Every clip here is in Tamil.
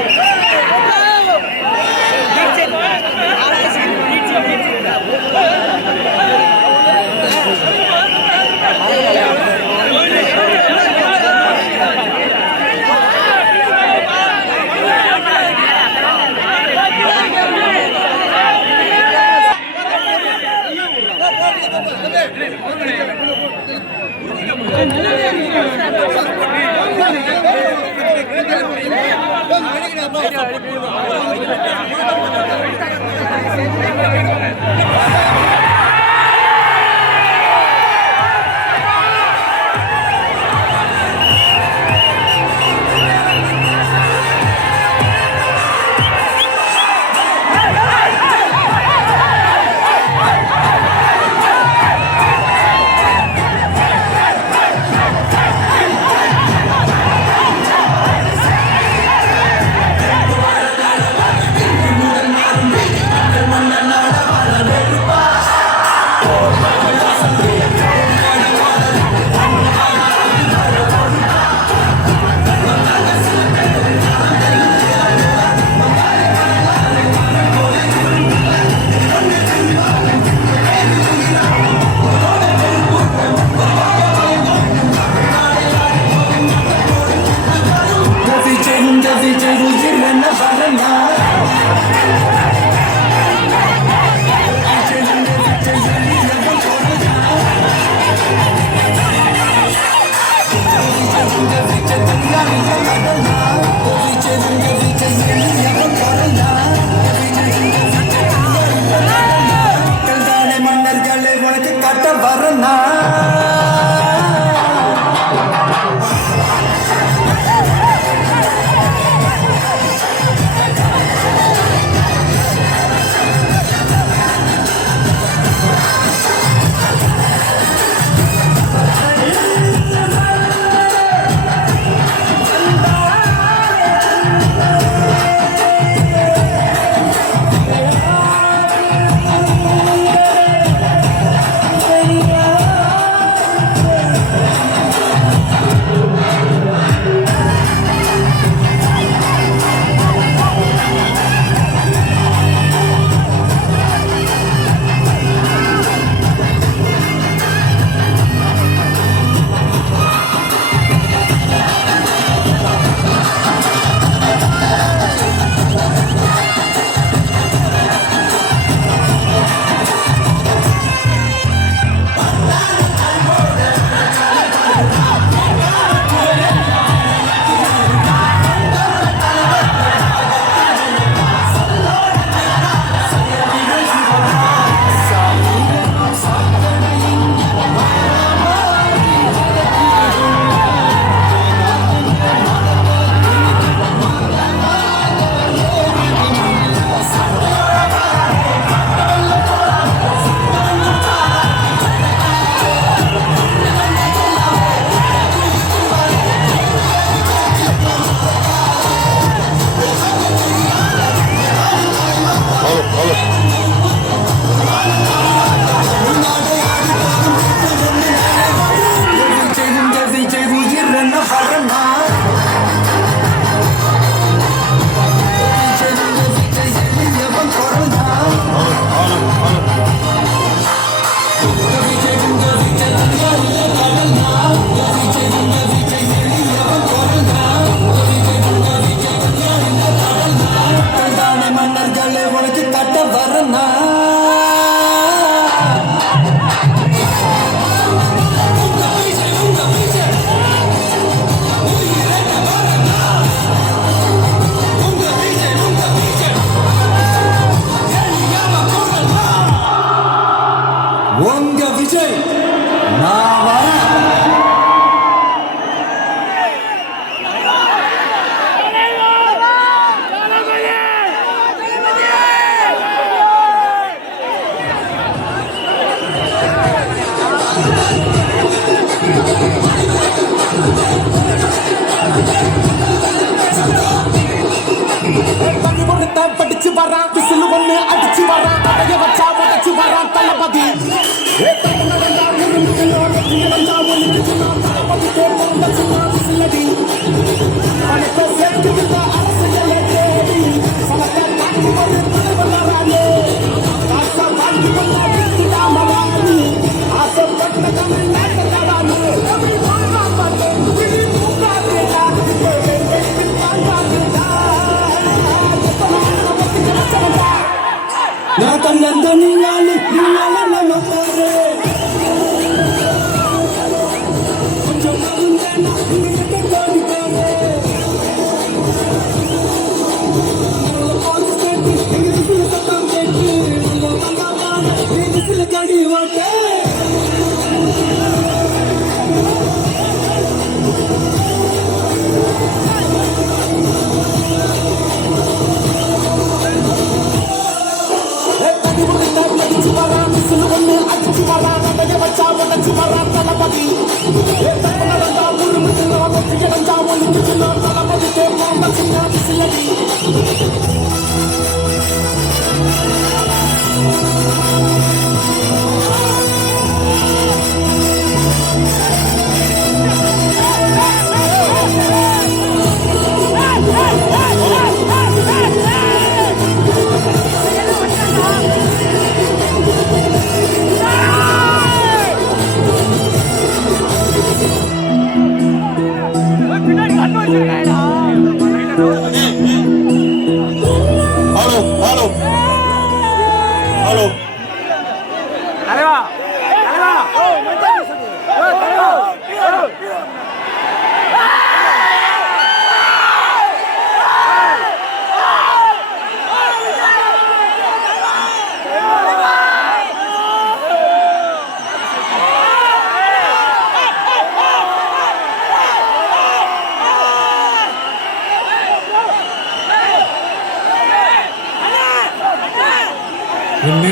Thank you.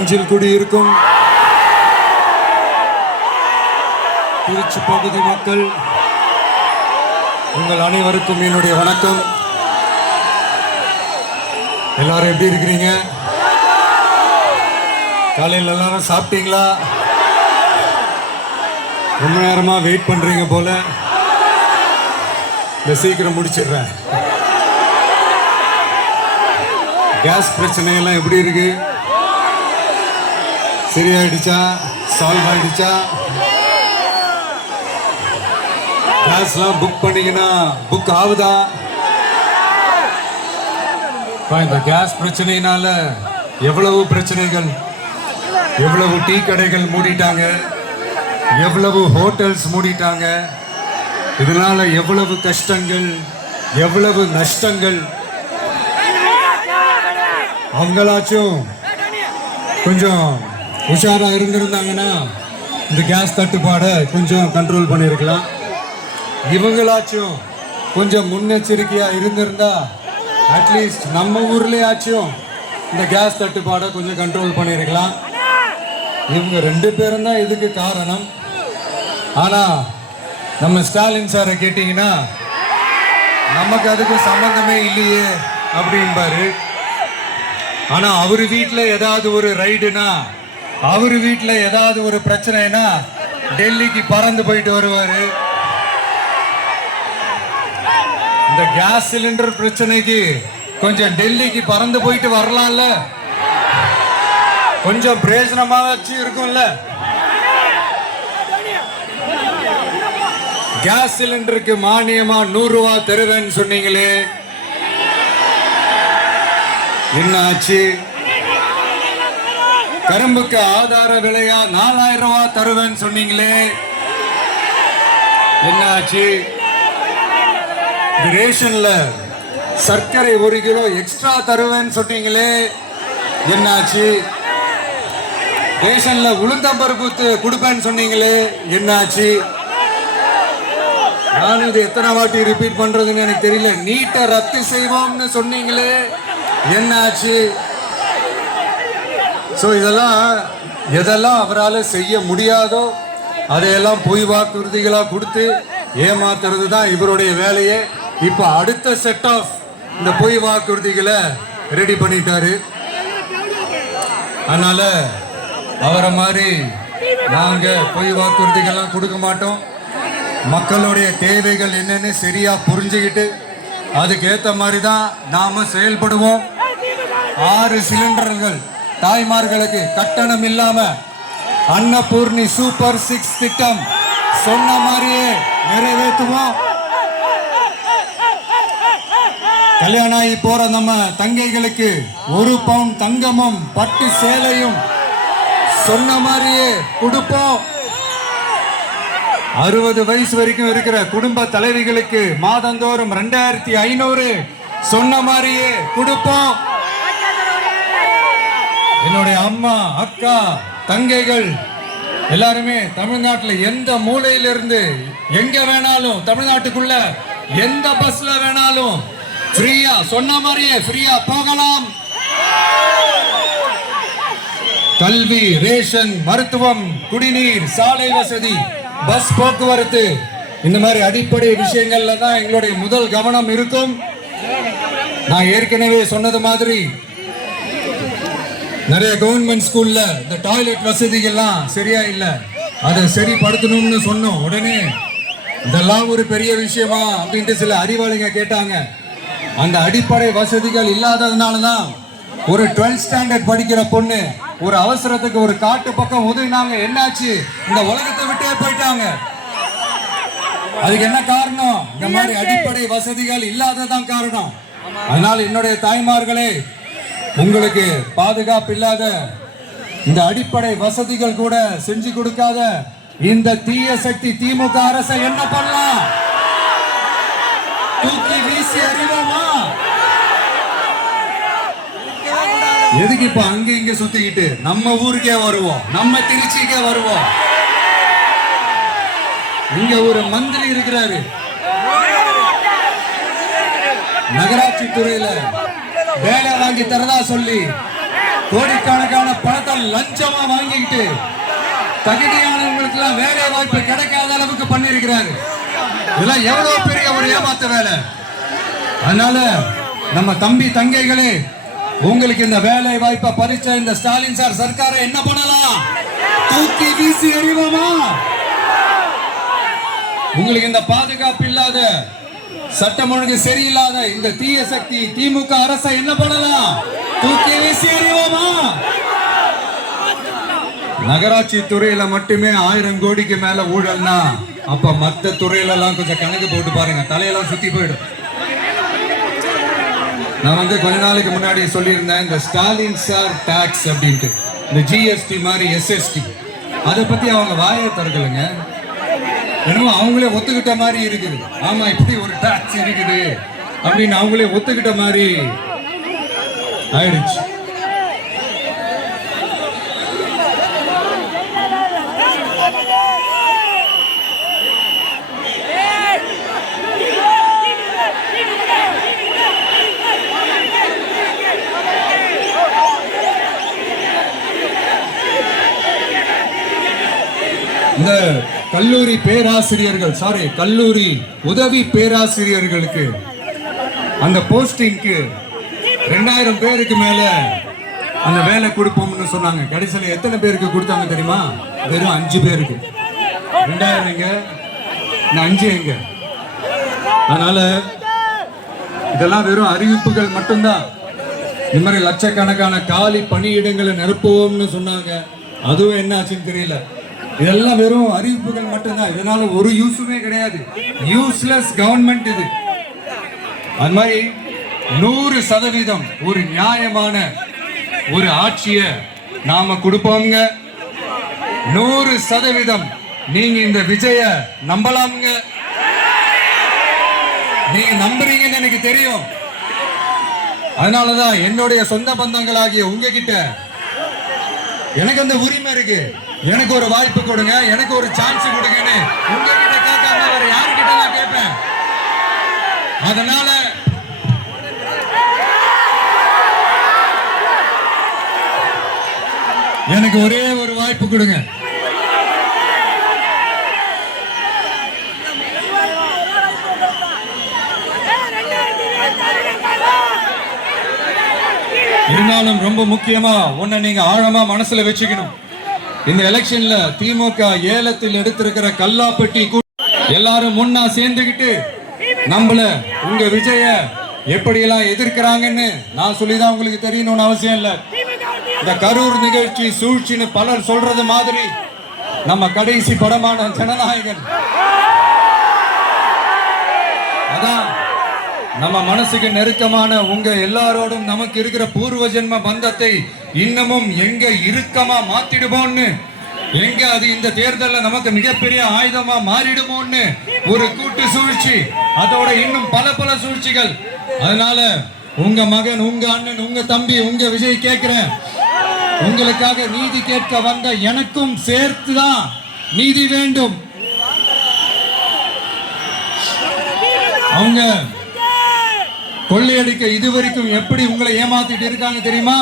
நெஞ்சில் குடியிருக்கும் திருச்சி பகுதி மக்கள் உங்கள் அனைவருக்கும் என்னுடைய வணக்கம். எல்லாரும் எப்படி இருக்கிறீங்க? காலையில் எல்லாரும் சாப்பிட்டீங்களா? ரொம்ப நேரமா வெயிட் பண்றீங்க போல. இந்த சீக்கிரம் முடிச்சிடுறேன். கேஸ் பிரச்சனையெல்லாம் எப்படி இருக்கு? சரியாயிடுச்சா? சால்வ் ஆயிடுச்சா? கேஸ்லாம் புக் பண்ணீங்கன்னா புக் ஆகுதா? இந்த கேஸ் பிரச்சனையினால எவ்வளவு பிரச்சனைகள், எவ்வளவு டீ கடைகள் மூடிட்டாங்க, எவ்வளவு ஹோட்டல்ஸ் மூடிட்டாங்க. இதனால எவ்வளவு கஷ்டங்கள், எவ்வளவு நஷ்டங்கள். அவங்களாச்சும் கொஞ்சம் உஷாரா இருந்திருந்தாங்கன்னா இந்த கேஸ் தட்டுப்பாடை கொஞ்சம் கண்ட்ரோல் பண்ணியிருக்கலாம். இவங்களாச்சும் கொஞ்சம் முன்னெச்சரிக்கையா இருந்திருந்தா அட்லீஸ்ட் நம்ம ஊர்லயாச்சும் இந்த கேஸ் தட்டுப்பாடை கொஞ்சம் கண்ட்ரோல் பண்ணியிருக்கலாம். இவங்க 2 பேரும் தான் இதுக்கு காரணம். ஆனா நம்ம ஸ்டாலின் சாரை கேட்டீங்கன்னா நமக்கு அதுக்கு சம்பந்தமே இல்லையே அப்படின்பாரு. ஆனா அவர் வீட்டில் ஏதாவது ஒரு ரைடுனா, அவர் வீட்டில் ஏதாவது ஒரு பிரச்சனைனா டெல்லிக்கு பறந்து போயிட்டு வருவாரு. இந்த கேஸ் சிலிண்டர் பிரச்சனைக்கு கொஞ்சம் டெல்லிக்கு பறந்து போயிட்டு வரலாம்ல, கொஞ்சம் பிரயோஜனமாச்சு இருக்கும்ல. கேஸ் சிலிண்டருக்கு மானியமா 100 ரூபாய் தருவேன்னு சொன்னீங்களே, என்ன ஆச்சு? கரும்புக்கு ஆதார விலையா 4000 ரூபாய் தருவேன்னு சொன்னீங்களே, என்ன ஆச்சு? ரேஷன்ல சர்க்கரை 1 கிலோ எக்ஸ்ட்ரா தருவேன்னு சொன்னீங்களே, என்ன ஆச்சு? ரேஷன்ல உளுந்தம்பருப்பு கொடுப்பேன்னு சொன்னீங்களே, என்ன ஆச்சு? நான் இது எத்தனை வாட்டி ரிப்பீட் பண்றதுன்னு எனக்கு தெரியல. நீட்டை ரத்து செய்வோம்னு சொன்னீங்களே, என்ன ஆச்சு? ஸோ எதெல்லாம் அவரால் செய்ய முடியாதோ அதையெல்லாம் பொய் வாக்குறுதிகளாக கொடுத்து ஏமாத்துறது தான் இவருடைய வேலையே. இப்போ அடுத்த செட் ஆஃப் இந்த பொய் வாக்குறுதிகளை ரெடி பண்ணிட்டாரு. அதனால அவரை மாதிரி நாங்க பொய் வாக்குறுதிகள்லாம் கொடுக்க மாட்டோம். மக்களுடைய தேவைகள் என்னன்னு சரியா புரிஞ்சுக்கிட்டு அதுக்கேற்ற மாதிரி தான் நாம செயல்படுவோம். 6 சிலிண்டர்கள் தாய்மார்களுக்கு கட்டணம் இல்லாம அன்னபூர்ணி சூப்பர் 6 திட்டம் சொன்ன மாதிரியே நிறைவேற்றுவோம். கல்யாணம் ஆகி போற நம்ம தங்கைகளுக்கு 1 பவுன் தங்கமும் பட்டு சேலையும் சொன்ன மாதிரியே கொடுப்போம். 60 வயசு வரைக்கும் இருக்கிற குடும்ப தலைவிகளுக்கு மாதந்தோறும் 2500 சொன்ன மாதிரியே கொடுப்போம். என்னுடைய அம்மா, அக்கா, தங்கைகள் எல்லாருமே தமிழ்நாட்டில் எந்த மூலையிலிருந்து எங்க வேணாலும், தமிழ்நாட்டுக்குள்ள எந்த பஸ்ல வேணாலும் ஃப்ரீயா, சொன்ன மாதிரியே ஃப்ரீயா போகலாம். கல்வி, ரேஷன், மருத்துவம், குடிநீர், சாலை வசதி, பஸ் போக்குவரத்து, இந்த மாதிரி அடிப்படை விஷயங்கள்ல தான் எங்களுடைய முதல் கவனம் இருக்கும். நான் ஏற்கனவே சொன்னது மாதிரி நிறைய கவர்மெண்ட் ஸ்கூல்ல இந்த டாய்லெட் வசதிகள்லாம் சரியா இல்லை, அதை சரிப்படுத்தணும்னு சொன்னோம். உடனே இதெல்லாம் ஒரு பெரிய விஷயமா அப்படின்ட்டு சில அறிவாளிங்க கேட்டாங்க. அந்த அடிப்படை வசதிகள் இல்லாததுனால தான் ஒரு 12th ஸ்டாண்டர்ட் படிக்கிற பொண்ணு ஒரு அவசரத்துக்கு ஒரு காட்டு பக்கம் உதவினாங்க, என்னாச்சு, இந்த உலகத்தை விட்டே போயிட்டாங்க. அதுக்கு என்ன காரணம்? இந்த மாதிரி அடிப்படை வசதிகள் இல்லாததான் காரணம். அதனால என்னுடைய தாய்மார்களே, உங்களுக்கு பாதுகாப்பு இல்லாத இந்த அடிப்படை வசதிகள் கூட செஞ்சு கொடுக்காத இந்த தீய சக்தி திமுக அரசை என்ன பண்ணலாம்? தூக்கி வீசி அறிவோமா? எதுக்கு இப்ப அங்க இங்க சுத்திக்கிட்டு நம்ம ஊருக்கே வருவோம், நம்ம திருச்சிக்கே வருவோம். இங்க ஒரு மந்திரி இருக்கிறாரு, நகராட்சி துறையில வேலை வாங்கி தரதா சொல்லி கோடிக்கணக்கான பணத்தை லஞ்சமா வாங்கிக்கிட்டு தகுதியானவங்களுக்கு எல்லாம் வேலை வாய்ப்பு கிடைக்காத அளவுக்கு பண்ணிருக்கிறாரு. இதெல்லாம் எவ்வளவு பெரிய ஒரு ஏமாத்த வேலை. அதனால நம்ம தம்பி தங்கைகளே, உங்களுக்கு இந்த வேலை வாய்ப்பை பறிச்ச இந்த ஸ்டாலின் சார் சர்க்காரை என்ன பண்ணலாம்? தூக்கி வீசி எறிவோமா? உங்களுக்கு இந்த பாதுகாப்பு இல்லாத, சட்டம் ஒழுங்கு சரியில்லாத இந்த தீய சக்தி திமுக அரசை என்ன பண்ணலாம்? தூக்கி வீசி எறிவோமா? நகராட்சி துறையில மட்டுமே 1000 கோடிக்கு மேல ஊழல்னா, அப்ப மத்த துறையில எல்லாம் கொஞ்சம் கணக்கு போட்டு பாருங்க, தலையெல்லாம் சுத்தி போயிடும். நான் கொஞ்ச நாளைக்கு முன்னாடி சொல்லியிருந்தேன், இந்த ஸ்டாலின் சார் டாக்ஸ் அப்படின்ட்டு, இந்த ஜிஎஸ்டி மாதிரி எஸ்எஸ்டி, அதை பத்தி அவங்க வாயை திறக்கலைங்க. என்னமோ அவங்களே ஒத்துக்கிட்ட மாதிரி இருக்குது. ஆமா, இப்படி ஒரு டாக்ஸ் இருக்குது அப்படின்னு அவங்களே ஒத்துக்கிட்ட மாதிரி ஆயிடுச்சு. இந்த கல்லூரி பேராசிரியர்கள், கல்லூரி உதவி பேராசிரியர்களுக்கு அந்த போஸ்டிங்க்கு 2000 பேருக்கு மேல அந்த வேலை கொடுப்போம்னு சொன்னாங்க. கடைசியில் எத்தனை பேருக்கு கொடுத்தாங்க தெரியுமா? வெறும் 5 பேருக்கு. 2000 எங்க, 5 எங்க? அதனால இதெல்லாம் வெறும் அறிவிப்புகள் மட்டும்தான். இந்த மாதிரி லட்சக்கணக்கான காலி பணியிடங்களை நிரப்புவோம்னு சொன்னாங்க, அதுவும் என்ன ஆச்சுன்னு தெரியல. இதெல்லாம் வெறும் அறிவிப்புகள் மட்டும்தான். இதனால ஒரு யூஸுமே கிடையாது. யூஸ்லெஸ் கவர்மெண்ட் இது. அது மாதிரி 100% ஒரு நியாயமான ஒரு ஆட்சியை நாம கொடுப்போங்க. 100% நீங்க இந்த விஜய நம்பலாமுங்க. நீங்க நம்புறீங்கன்னு எனக்கு தெரியும். அதனாலதான் என்னுடைய சொந்த பந்தங்களாகிய உங்ககிட்ட எனக்கு அந்த உரிமை இருக்கு. எனக்கு ஒரு வாய்ப்பு கொடுங்க, எனக்கு ஒரு சான்ஸ் கொடுங்கன்னு உங்ககிட்ட கேட்காம வேற யாருக்கிட்ட நான் கேட்பேன். அதனால எனக்கு ஒரே ஒரு வாய்ப்பு கொடுங்க. இருந்தாலும் ரொம்ப முக்கியமா ஒன்ன நீங்க ஆழமா மனசுல வச்சுக்கணும். இந்த எலெக்ஷன்ல திமுக ஏலத்தில் எடுத்திருக்கிற கல்லாப்பட்டி எல்லாரும் முன்னா சேர்ந்துகிட்டு நம்மள உங்க விஜய எப்படியெல்லாம் எதிர்க்கிறாங்கன்னு நான் சொல்லிதான் உங்களுக்கு தெரியணும்னு அவசியம் இல்ல. இந்த கரூர் நிகழ்ச்சி சூழ்ச்சின்னு பலர் சொல்றது மாதிரி நம்ம கடைசி படமான ஜனநாயகன், அதான் நம்ம மனசுக்கு நெருக்கமான உங்க எல்லாரோடும் நமக்கு இருக்கிற பூர்வ ஜென்ம பந்தத்தை இன்னமும் எங்க இறுக்கமா மாத்திடுவோம்னு, எங்க அது இந்த தேர்தலில் நமக்கு மிகப்பெரிய ஆயுதமா மாறிடுமோன்னு ஒரு கூட்டு சூழ்ச்சி, அதோட இன்னும் பல பல சூழ்ச்சிகள். அதனால உங்க மகன், உங்க அண்ணன், உங்க தம்பி, உங்க விஜய் கேட்கிறேன், உங்களுக்காக நீதி கேட்க வந்த எனக்கும் சேர்த்துதான் நீதி வேண்டும். அவங்க கொள்ளையடிக்க இதுவரைக்கும் எப்படி உங்களை ஏமாத்திட்டு இருக்காங்க தெரியுமா?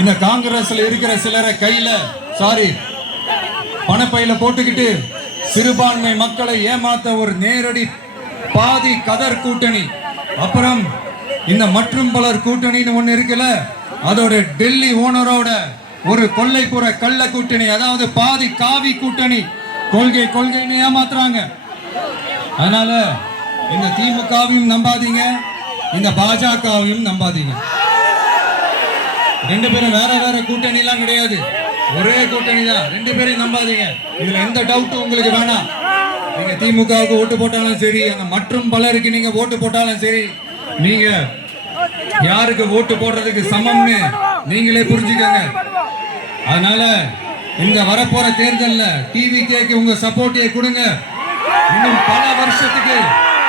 இந்த காங்கிரஸ்ல இருக்கிற சிலரை கையில பணப்பையில போட்டுக்கிட்டு சிறுபான்மை மக்களை ஏமாத்த ஒரு நேரடி பாதி கதர் கூட்டணி, அப்புறம் இந்த மற்றும் பலர் கூட்டணின்னு ஒண்ணு இருக்குல்ல, அதோட டெல்லி ஓனரோட ஒரு கொள்ளைப்புற கள்ள கூட்டணி, அதாவது பாதி காவி கூட்டணி, கொள்கைன்னு ஏமாத்துறாங்க. அதனால இந்த திமுகவையும் நம்பாதீங்க, இந்த பாஜகவையும் நம்பாதீங்க. ரெண்டு பேரும் வேற வேற கூட்டணி எல்லாம் கிடையாது, ஒரே கூட்டணி தான். ரெண்டு பேரையும் நம்பாதீங்க, இதுல எந்த டவுட்டும் உங்களுக்கு வேணாம். நீங்க திமுகவுக்கு ஓட்டு போட்டாலும் சரி, அந்த மற்றும் பலருக்கு நீங்க ஓட்டு போட்டாலும் சரி, நீங்க யாருக்கு ஓட்டு போடுறதுக்கு சமம்னு நீங்களே புரிஞ்சுக்கங்க. அதனால இந்த வரப்போற தேர்தல்ல டிவிகேக்கு உங்க சப்போர்ட்டை கொடுங்க. இன்னும் பல வருஷத்துக்கு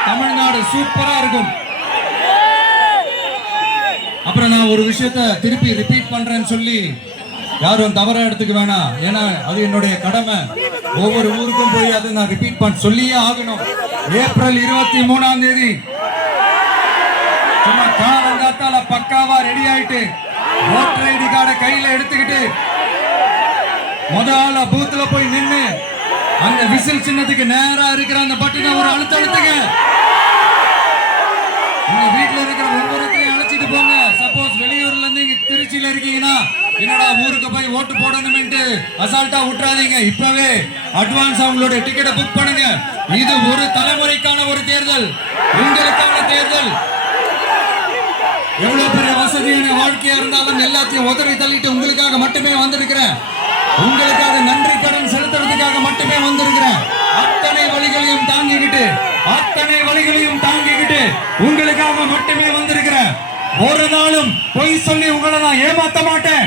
தமிழ்நாடு சூப்பரா இருக்கும். அப்புறம் நான் ஒரு விஷயத்த திருப்பி ரிப்பீட் பண்றேன்னு சொல்லி யாரும் தவறா எடுத்துக்க வேணாம், ஏன்னா அது என்னுடைய கடமை. ஒவ்வொரு ஊருக்கும் போய் அதை நான் ரிப்பீட் சொல்லியே ஆகணும். ஏப்ரல் 23ஆம் தேதி சும்மா காலங்காத்தால பக்காவா ரெடி ஆயிட்டு ஓட்டர் ஐடி கார்டை கையில எடுத்துக்கிட்டு முதல்ல பூத்துல போய் நின்னு அந்த விசில் சின்னத்துக்கு நேரா இருக்கிற அந்த பட்டனை ஒரு அழுத்துங்க. உங்க வீட்டுல இருக்கிற ஒவ்வொருத்தரையும் அழைச்சிட்டு போங்க. சப்போஸ் வெளியூர்ல இருந்து இங்க திருச்சியில இருக்கீங்கன்னா, என்னடா ஊருக்கு போய் ஓட்டு போடணும்னு அசால்ட்டா விட்டுறாதீங்க. இப்பவே அட்வான்ஸ் அவங்களோட டிக்கெட்டை புக் பண்ணுங்க. இது ஒரு தலைமுறைக்கான ஒரு தேர்தல், உங்களுக்கான தேர்தல். எவ்வளவு பெரிய வசதியான வாழ்க்கையா இருந்தாலும் எல்லாத்தையும் உதறி தள்ளிட்டு உங்களுக்காக மட்டுமே வந்திருக்கிறேன். உங்களுக்காக நன்றி கடன் செலுத்துறதுக்காக மட்டுமே வந்திருக்கிறேன். அத்தனை வழிகளையும் தாங்கிக்கிட்டு உங்களுக்காக மட்டுமே வந்திருக்கிறேன். ஒரு நாளும் பொய் சொல்லி உங்களை நான் ஏமாத்த மாட்டேன்.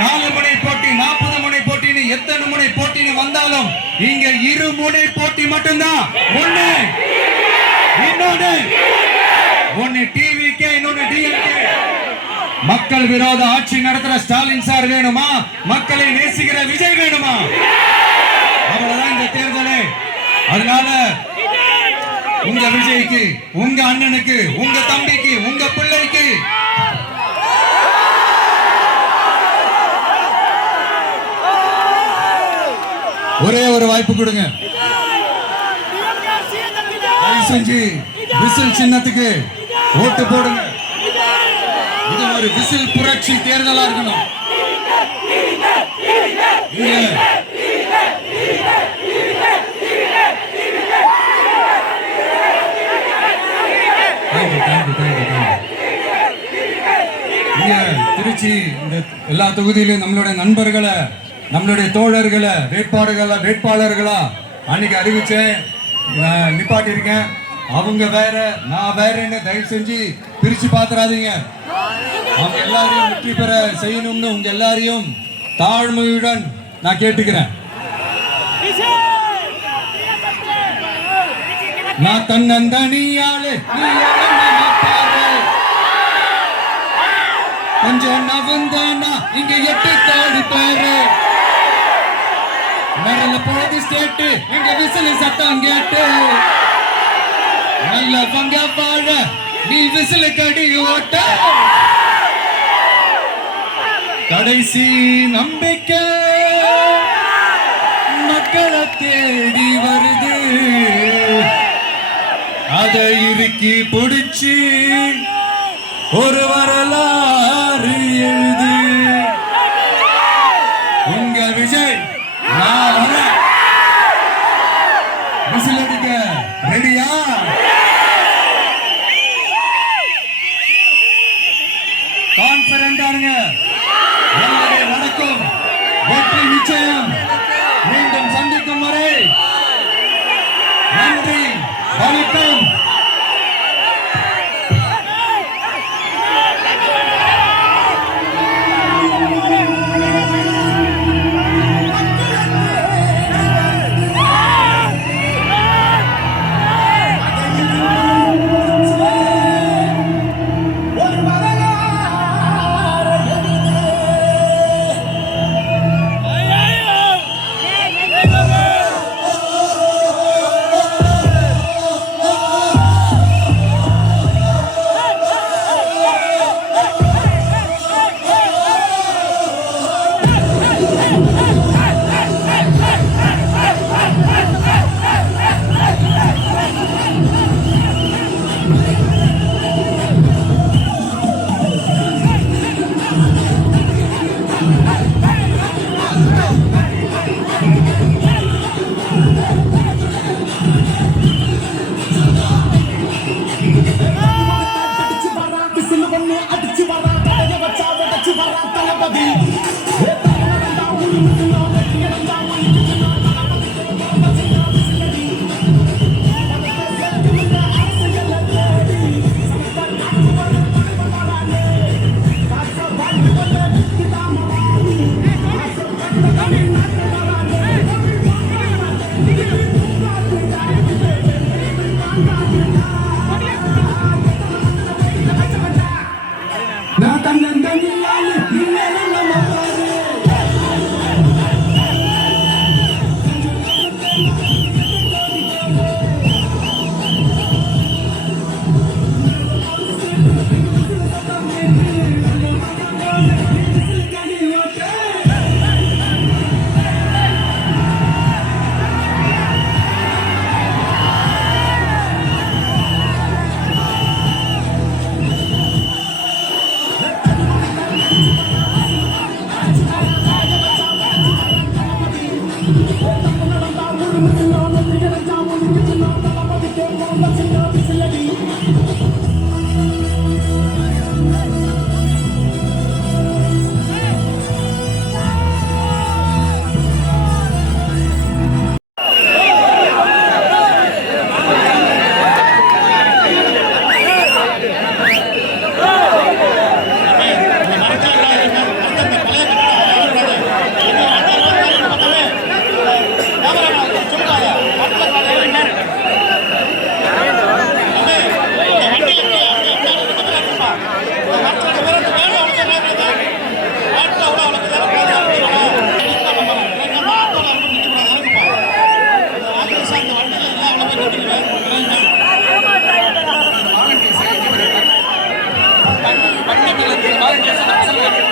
4 முனை போட்டி, 40 முனை போட்டின்னு எத்தனை முனை போட்டின்னு வந்தாலும் இங்க 2 முனை போட்டி மட்டும்தான். ஒன்னு டிவிகே, இன்னொன்னு டிஎம்கே. மக்கள் விரோத ஆட்சி நடத்துற ஸ்டாலின் சார் வேணுமா, மக்களை நேசிக்கிற விஜய் வேணுமா? அவ்வளவுதான் இந்த தேர்தலே. அதனால உங்க விஜய்க்கு, உங்க அண்ணனுக்கு, உங்க தம்பிக்கு, உங்க பிள்ளைக்கு ஒரே ஒரு வாய்ப்பு கொடுங்க. செஞ்சு விசில் சின்னத்துக்கு ஓட்டு போடுங்க. இது ஒரு விசில் புரட்சி தேர்தலா இருக்கணும். திருச்சி இந்த எல்லா தொகுதியிலும் நம்மளுடைய நண்பர்களை, நம்மளுடைய தோழர்களை வேட்பாளர்களா அன்னைக்கு அறிவிச்சேன், நிப்பாட்டி இருக்கேன். அவங்க வேற, நான் வேறன்னு தயவு செஞ்சு பிரிச்சு பாத்துறாதீங்க. அவங்க எல்லாரையும் வெற்றி பெற செய்யணும்னு உங்க எல்லாரையும் தாழ்மையுடன் நான் கேட்டுக்கிறேன். நான் தன்னந்தனியாளே, கொஞ்சம் நவந்தேனா இங்க 8 காடு பேரு நரல போது ஸ்டேட் எங்க விசில் சத்தம் கேட்டு நல்ல பங்க பாழ நீ விசில் கடி ஓட்ட கடைசி நம்பிக்கை மக்களை தேடி வருது, அதை இறுக்கி பிடிச்சி ஒரு வரலாறு எழுது. உங்க விஜய் நான் வரேன். விசில் அடிக்க ரெடியா? கான்பிடண்டா இருங்க. வணக்கம், வெற்றி நிச்சயம். மீண்டும் சந்திக்கும் வரை நன்றி, வணக்கம். சார்